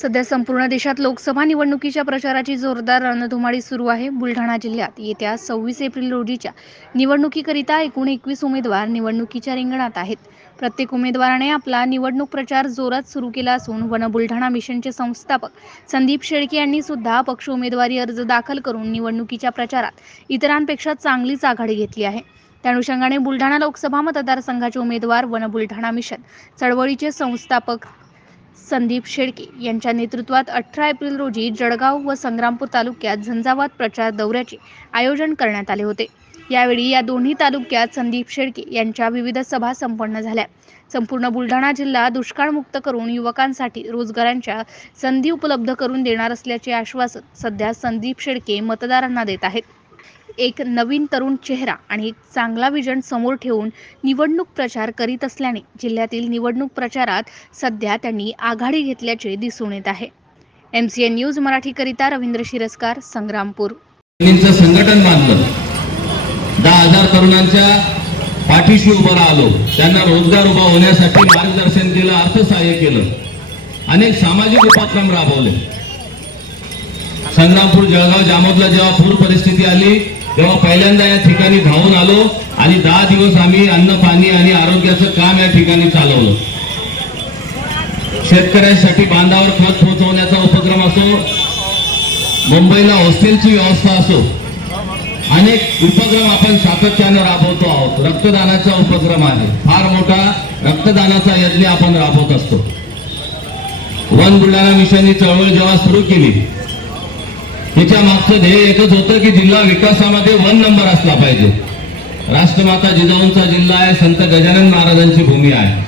सध्या संपूर्ण देशात लोकसभा निवडणुकीच्या प्रचाराची जोरदार रणधुमाळी सुरू आहे. बुलढाणा जिल्ह्यात येत्या सव्वीस एप्रिल रोजीच्या निवडणुकीकरिता एकूण एकवीस उमेदवार निवडणुकीच्या रिंगणात आहेत. प्रत्येक उमेदवाराने आपला निवडणूक प्रचार जोरात सुरू केला असून वन बुलढाणा मिशनचे संस्थापक संदीप शेळके यांनी सुद्धा पक्ष उमेदवारी अर्ज दाखल करून निवडणुकीच्या प्रचारात इतरांपेक्षा चांगलीच आघाडी घेतली आहे. त्या अनुषंगाने बुलढाणा लोकसभा मतदारसंघाचे उमेदवार वन बुलढाणा मिशन चळवळीचे संस्थापक संदीप शेळके यांच्या नेतृत्वात अठरा एप्रिल रोजी जळगाव व संग्रामपूर तालुक्यात झंझावात प्रचार दौऱ्याचे आयोजन करण्यात आले होते. यावेळी या दोन्ही तालुक्यात संदीप शेळके यांच्या विविध सभा संपन्न झाल्या. संपूर्ण बुलढाणा जिल्हा दुष्काळमुक्त करून युवकांसाठी रोजगारांच्या संधी उपलब्ध करून देणार असल्याचे आश्वासन सध्या संदीप शेळके मतदारांना देत आहेत. एक नवीन तरुण चेहरा आणि एक चांगला विजन समोर ठेवून निवडणूक प्रचार करीत असल्याने जिल्ह्यातील निवडणूक प्रचारात सध्या त्यांनी आघाडी घेतल्याचे दिसून येत आहे. एम सी एन न्यूज मराठीकरिता रवींद्र शिरस्कार संग्रामपूर. संघटन बांधलं. दहा हजार तरुणांच्या पाठीशी उभं राहिलो. त्यांना रोजगार उभा होण्यासाठी मार्गदर्शन केलं अर्थसहाय्य केलं. अनेक सामाजिक उपक्रम राबवले. संग्रामपूर जळगाव जामोदला जेव्हा पूर परिस्थिती आली तेव्हा पहिल्यांदा या ठिकाणी धावून आलो आणि दहा दिवस आम्ही अन्न पाणी आणि आरोग्याचं काम या ठिकाणी चालवलं. शेतकऱ्यांसाठी बांधावर खत पोहोचवण्याचा उपक्रम असो मुंबईला हॉस्टेलची व्यवस्था असो अनेक उपक्रम आपण सातत्यानं राबवतो आहोत. रक्तदानाचा उपक्रम आहे. फार मोठा रक्तदानाचा यज्ञ आपण राबवत असतो. वन बुलढाणा मिशन चळवळ जेव्हा सुरू केली हिच्या मागचं ध्येय एकच होतं की जिल्हा विकासामध्ये वन नंबर असला पाहिजे. राष्ट्रमाता जिजाऊंचा जिल्हा आहे संत गजानन महाराजांची भूमी आहे.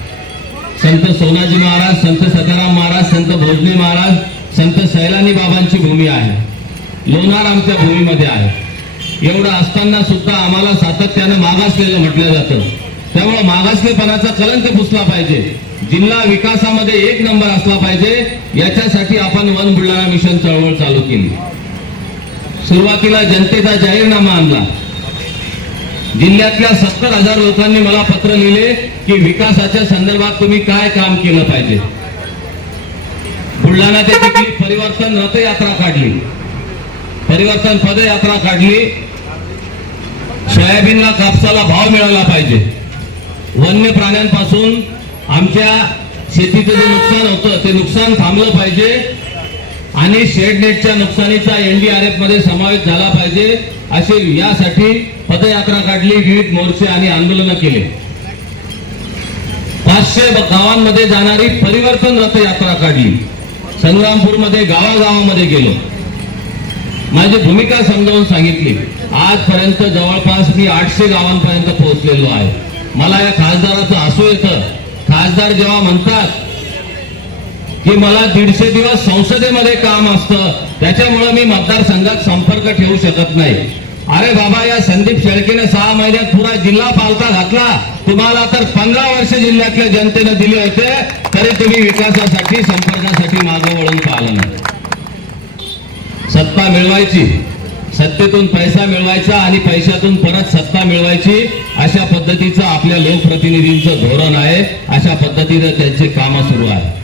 संत सोनाजी महाराज संत सदाराम महाराज संत भोजनी महाराज संत सैलानी बाबांची भूमी आहे. लोणार आमच्या भूमीमध्ये आहे. एवढं असताना सुद्धा आम्हाला सातत्यानं मागासलेलं म्हटलं जातं. त्यामुळे मागासलेपणाचा कलंक पुसला पाहिजे. जिल्हा विकासामध्ये एक नंबर असला पाहिजे. याच्यासाठी आपण वन बुलढाणा मिशन चळवळ चालू केली. सुरुवातीला जनतेचा जाहीरनामा आणला. जिल्ह्यातल्या सत्तर हजार लोकांनी मला पत्र लिहिले की विकासाच्या संदर्भात तुम्ही काय काम केलं पाहिजे. बुलढाणा ते तिकीट परिवर्तन रथयात्रा काढली. परिवर्तन पदयात्रा काढली. सोयाबीनला कापसाला भाव मिळाला पाहिजे. वन्य प्राण्यांपासून आमच्या शेतीचं जे नुकसान होतं ते नुकसान थांबलं पाहिजे. आणि शेडनेटच्या नुकसानीचा एनडीआरएफमध्ये समावेश झाला पाहिजे असे यासाठी पदयात्रा काढली विविध मोर्चे आणि आंदोलन केले. पाचशे गावांमध्ये जाणारी परिवर्तन रथयात्रा काढली. संग्रामपूरमध्ये गावागावामध्ये गेलो. माझी भूमिका समजावून सांगितली. आजपर्यंत जवळपास मी आठशे गावांपर्यंत पोहोचलेलो आहे. मला या खासदाराचं असू येतं. खासदार जेव्हा म्हणतात की मला दीडशे दिवस संसदेमध्ये काम असतं. त्याच्यामुळे मी मतदारसंघात संपर्क ठेवू शकत नाही. अरे बाबा या संदीप शेळकेने सहा महिन्यात पुरा जिल्हा पालता घातला. तुम्हाला तर पंधरा वर्ष जिल्ह्यातल्या जनतेनं दिले होते. तरी तुम्ही विकासासाठी संपर्कासाठी मागं वळून पाहिलं नाही. सत्ता मिळवायची. सत्तेतून पैसा मिळवायचा आणि पैशातून परत सत्ता मिळवायची अशा पद्धतीचं आपल्या लोकप्रतिनिधींचं धोरण आहे. अशा पद्धतीनं त्यांचे काम सुरू आहे.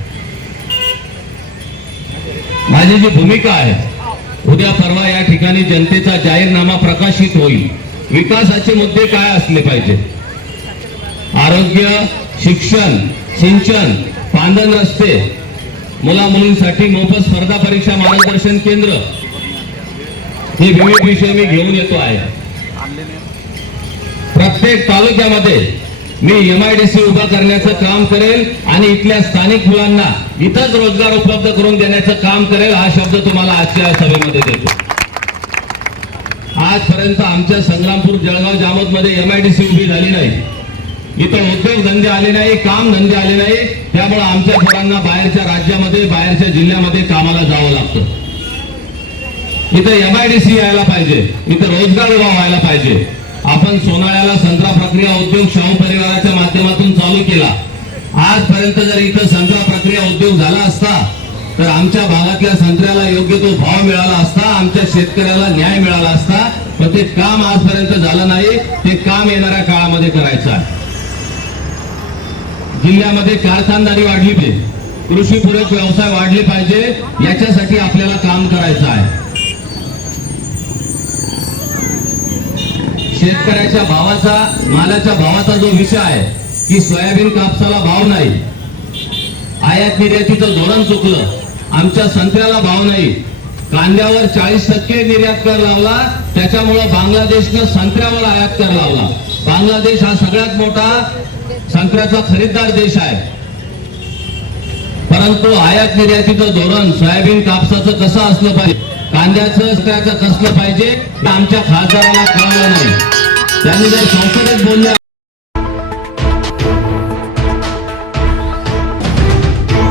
माझी जी भूमिका आहे उद्या परवा या ठिकाणी जनतेचा जाहीरनामा प्रकाशित होईल. विकासाचे मुद्दे काय असले पाहिजे? आरोग्य शिक्षण सिंचन पांदन रस्ते मुला मुलींसाठी मोफत स्पर्धा परीक्षा मार्गदर्शन केंद्र हे विविध विषय मी घेऊन येतो आहे. प्रत्येक तालुक्यामध्ये मी एमआयडीसी उभा करण्याचं काम करेल आणि इथल्या स्थानिक मुलांना इथंच रोजगार उपलब्ध करून देण्याचं काम करेल हा शब्द तुम्हाला आजच्या सभेमध्ये देतो. आजपर्यंत आमच्या संग्रामपूर जळगाव जामोदमध्ये एमआयडीसी उभी झाली नाही. इथं उद्योग धंदे आले नाही काम धंदे आले नाही. त्यामुळे आमच्या पोरांना बाहेरच्या राज्यामध्ये बाहेरच्या जिल्ह्यामध्ये कामाला जावं लागतं. इथं एमआयडीसी यायला पाहिजे. इथं रोजगार उभा व्हायला पाहिजे. आपण सोनाळ्याला संत्रा प्रक्रिया उद्योग शाहू परिवाराच्या माध्यमातून चालू केला. आजपर्यंत जर इथं संत्रा प्रक्रिया उद्योग झाला असता तर आमच्या भागातल्या संत्र्याला योग्य तो भाव मिळाला असता आमच्या शेतकऱ्याला न्याय मिळाला असता पण ते काम आजपर्यंत झालं नाही ते काम येणाऱ्या काळामध्ये करायचं आहे. जिल्ह्यामध्ये कारखानदारी वाढली पाहिजे. कृषीपूरक व्यवसाय वाढले पाहिजे याच्यासाठी आपल्याला काम करायचं आहे. शेतकऱ्याच्या भावाचा मालाच्या भावाचा जो विषय आहे की सोयाबीन कापसाला भाव नाही. आयात निर्यातीचं धोरण चुकलं. आमच्या संत्र्याला भाव नाही. कांद्यावर चाळीस टक्के निर्यात कर लावला त्याच्यामुळं बांगलादेशनं संत्र्यावर आयात कर लावला. बांगलादेश हा सगळ्यात मोठा संत्र्याचा खरीददार देश आहे. परंतु आयात निर्यातीचं धोरण सोयाबीन कापसाचं कसं असलं पाहिजे? कांद्याचं कसलं पाहिजे? आमच्या खासदाराला कळलं नाही. त्यांनी जर संसदेत बोलले